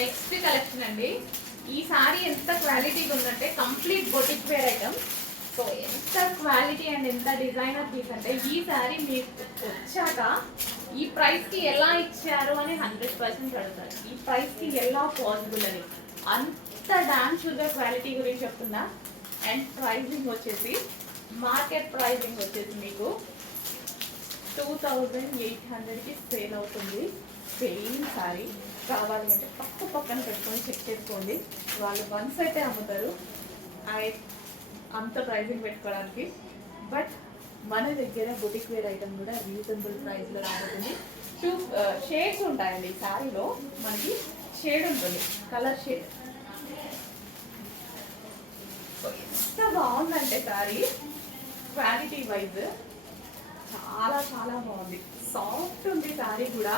Next collection అండి. ఈ sorry ఎంత క్వాలిటీగా ఉందంటే complete boutique wear item. So ఎంత క్వాలిటీ అండ్ ఎంత డిజైనర్ పీస్ అంటే ఈ సారీ మీకు వచ్చాక ఈ ప్రైస్కి ఎలా ఇచ్చారు అని 100% అడుగుతారు. ఈ ప్రైస్కి ఎలా పాసిబుల్ అని అంత డాన్స్గా క్వాలిటీ గురించి చెప్తున్నా. అండ్ ప్రైజింగ్ వచ్చేసి మార్కెట్ ప్రైజింగ్ వచ్చేసి మీకు 2800కి సేల్ అవుతుంది. సేమ్ సారీ కావాలి అంటే పక్కన పెట్టుకొని చెక్ చేసుకోండి. వాళ్ళు వన్స్ అయితే అమ్ముతారు అంత ప్రైజింగ్ పెట్టుకోవడానికి. బట్ మన దగ్గర బుటిక్ వేర్ ఐటమ్ కూడా రీజనబుల్ ప్రైస్లో రాబోతుంది. 2 షేడ్స్ ఉంటాయండి ఈ శారీలో. మనకి షేడ్ ఉంటుంది, కలర్ షేడ్. సో ఎంత బాగుందంటే శారీ క్వాలిటీ వైజ్ చాలా చాలా బాగుంది. సాఫ్ట్ ఉంది శారీ కూడా.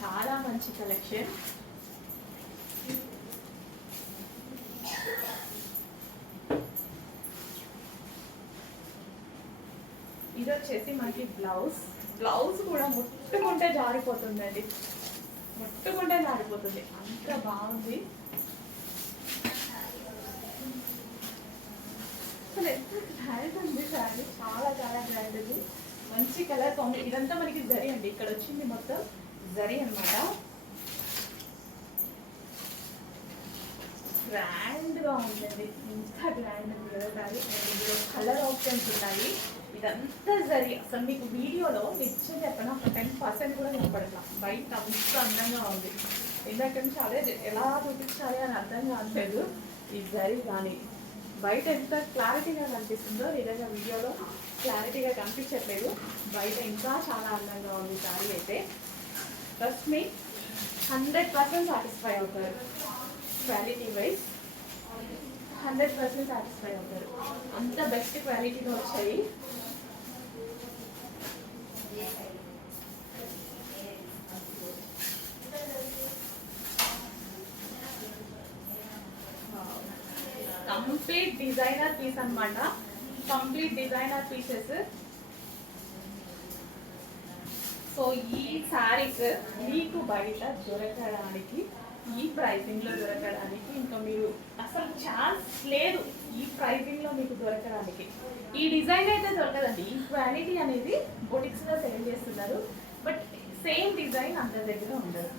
చాలా మంచి కలెక్షన్. ఇది వచ్చేసి మనకి బ్లౌజ్ కూడా ముట్టుకుంటే జారిపోతుందండి. అంత బాగుంది. అసలు ఎంత గ్రాండ్ ఉంది సారీ, చాలా చాలా గ్రాండ్ ఉంది. మంచి కలర్ కాంబినేషన్. ఇదంతా మనకి జరీ అండి. ఇక్కడ వచ్చింది మొత్తం జరీ అనమాట. గ్రాండ్గా ఉందండి. ఇంత గ్రాండ్ ఉంది కదా సారీ. ఇందులో కలర్ ఆప్షన్స్ ఉన్నాయి. ఇదంతా జరీ. అసలు మీకు వీడియోలో నిజం చెప్పిన ఒక 10% కూడా కనపడట్లా. బయట అంత అందంగా ఉంది. ఇందాక నుంచి అదే ఎలా చూపించాలి అని అర్థం కావట్లేదు. ఈ జరీ కానీ బయట ఎంత క్లారిటీగా కనిపిస్తుందో నిజంగా వీడియోలో క్లారిటీగా కనిపించట్లేదు. బయట ఇంకా చాలా అందంగా ఉంది సారీ అయితే. ట్రస్ట్ మీ 100% సాటిస్ఫై అవుతారు. క్వాలిటీ వైజ్ 100% సాటిస్ఫై అవుతారు. అంత బెస్ట్ క్వాలిటీలో వచ్చాయి. కంప్లీట్ డిజైనర్ పీస్ అనమాట. Complete designer pieces. సో ఈ శారీస్ మీకు బయట దొరకడానికి, ఈ ప్రైజింగ్లో దొరకడానికి ఇంకా మీరు అసలు ఛాన్స్ లేదు. ఈ ప్రైజింగ్లో మీకు దొరకడానికి ఈ డిజైన్ అయితే దొరకదండి. ఈ క్వాలిటీ అనేది బొటిక్స్లో సేల్ చేస్తున్నారు. బట్ సేమ్ డిజైన్ అందరి దగ్గర ఉండదు.